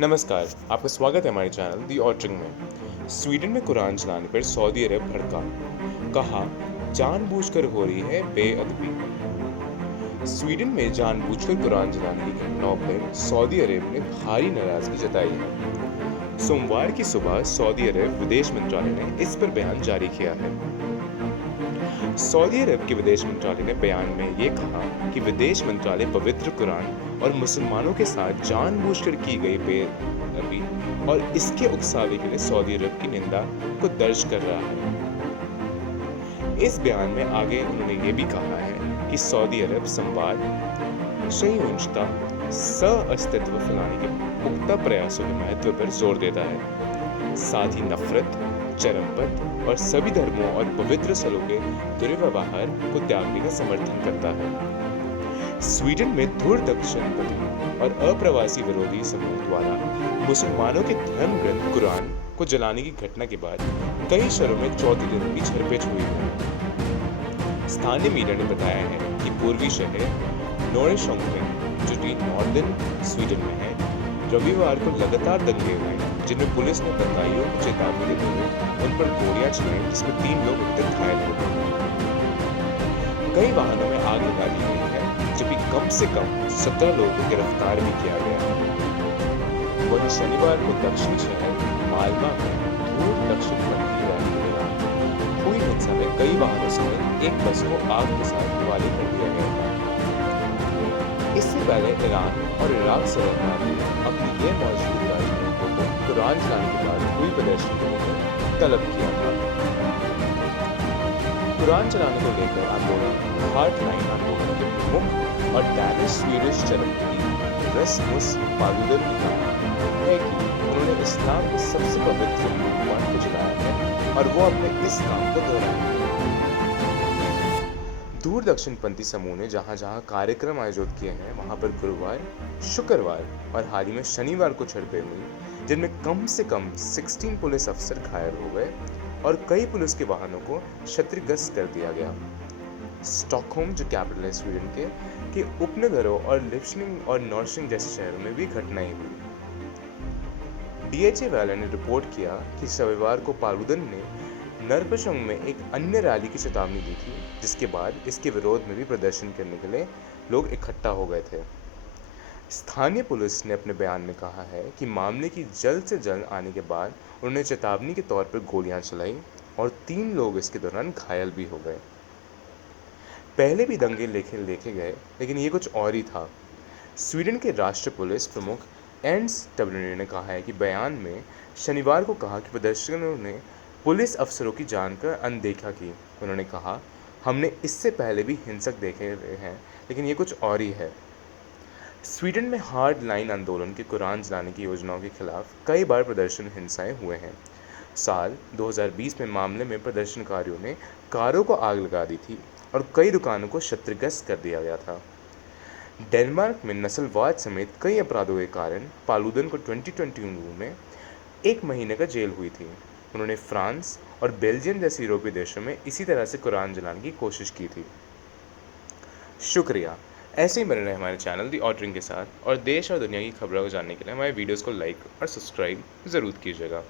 नमस्कार, आपका स्वागत है हमारे चैनल दी ऑटरिंग में। स्वीडन में कुरान चलाने पर सऊदी अरब भड़का, कहा जानबूझकर हो रही है बेअदबी। स्वीडन में जानबूझकर कुरान जलाने की घटनाओं पर सऊदी अरब ने भारी नाराजगी जताई है। सोमवार की सुबह सऊदी अरब विदेश मंत्रालय ने इस पर बयान जारी किया है। सऊदी अरब के विदेश मंत्रालय ने बयान में ये कहा कि विदेश मंत्रालय पवित्र कुरान और मुसलमानों के साथ जानबूझकर की गई बेअदबी और इसके उकसावे के लिए सऊदी अरब की निंदा को दर्ज कर रहा है। इस बयान में आगे उन्होंने ये भी कहा है कि सऊदी अरब संवाद, सहिष्णुता, सह-अस्तित्व फैलाने के पुख्ता प्रयासों के महत्व पर जोर देता है, साथ ही नफरत, चरमपंथ और सभी धर्मों और पवित्र स्थलों के दुर्व्यवहार को त्यागने का समर्थन करता है। स्वीडन में दूर दक्षिणपंथी और अप्रवासी विरोधी समूह द्वारा मुसलमानों के धर्म ग्रंथ कुरान को जलाने की घटना के बाद कई शहरों में चौथे दिन भी झड़पें हुई हैं। स्थानीय मीडिया ने बताया है कि पूर्वी शहर नोरेशोंगविंग, जो कि नॉर्दर्न स्वीडन में है, रविवार को लगातार दंगे हुए जिनमें पुलिस ने दंगाइयों को चेतावनी देते हुए उन पर गोलियां चलाई, जिसमें 3 लोग अब तक घायल हो गए। कई वाहनों में आग लगा दी गई है, जबकि कम से कम 17 लोगों को गिरफ्तार भी किया गया है। वहीं शनिवार को दक्षिणी शहर माल्मा में दूर दक्षिणपंथी रैली के दौरान हुई हिंसा में कई वाहनों समेत एक बस को आग के साथ हवाले कर दिया गया था। इससे पहले ईरान और इराक सरकार ने अपनी ये मौजूद राजनीतिकों को कुरान चलाने के बाद हुई प्रदर्शन के लिए तलब किया था। कुरान चलाने को लेकर आंदोलन हार्डलाइन आंदोलन के प्रमुख और डैनिश स्वीडिश चरमपंथी रस्मुस पालुदन ने कहा है कि उन्होंने इस्लाम के सबसे पवित्र कुरान को जलाया है और वो अपने इस काम को दोहराएंगे। दूर दक्षिणपंथी समूह ने जहां कार्यक्रम आयोजित किए हैं, वहां पर गुरुवार, शुक्रवार और हाल ही में शनिवार को झड़पें हुई, जिनमें कम से कम 16 पुलिस अफसर घायल हो गए और कई पुलिस के वाहनों को क्षतिग्रस्त कर दिया गया। स्टॉकहोम, जो कैपिटल है स्वीडन के उपनगरों और लिप्सिंग और नॉर्सिंग जैसे शहरों में भी घटनाएं हुई। डीएचए वाले ने रिपोर्ट किया कि रविवार को पालुदन ने नरपशंग में एक अन्य रैली की चेतावनी दी थी, जिसके बाद इसके विरोध में भी प्रदर्शन करने के लिए लोग इकट्ठा हो गए थे। स्थानीय पुलिस ने अपने बयान में कहा है कि मामले की जल्द से जल्द आने के बाद उन्होंने चेतावनी के तौर पर गोलियां चलाई और 3 लोग इसके दौरान घायल भी हो गए। पहले भी दंगे देखे गए, लेकिन ये कुछ और ही था। स्वीडन के राष्ट्रीय पुलिस प्रमुख एंड्स टबरने ने कहा है कि बयान में शनिवार को कहा कि प्रदर्शकों ने पुलिस अफसरों की जान का अनदेखा की। उन्होंने कहा, हमने इससे पहले भी हिंसक देखे हैं, लेकिन ये कुछ और ही है। स्वीडन में हार्ड लाइन आंदोलन के कुरान जलाने की योजनाओं के खिलाफ कई बार प्रदर्शन हिंसाएं हुए हैं। साल 2020 में मामले में प्रदर्शनकारियों ने कारों को आग लगा दी थी और कई दुकानों को क्षतिग्रस्त कर दिया गया था। डेनमार्क में नस्लवाद समेत कई अपराधों के कारण पालुदन को 2022 में 1 महीने का जेल हुई थी। उन्होंने फ्रांस और बेल्जियम जैसे यूरोपीय देशों में इसी तरह से कुरान जलाने की कोशिश की थी। शुक्रिया। ऐसे ही बने रहे हमारे चैनल दी ऑटरिंग के साथ, और देश और दुनिया की खबरों को जानने के लिए हमारे वीडियोस को लाइक और सब्सक्राइब ज़रूर कीजिएगा।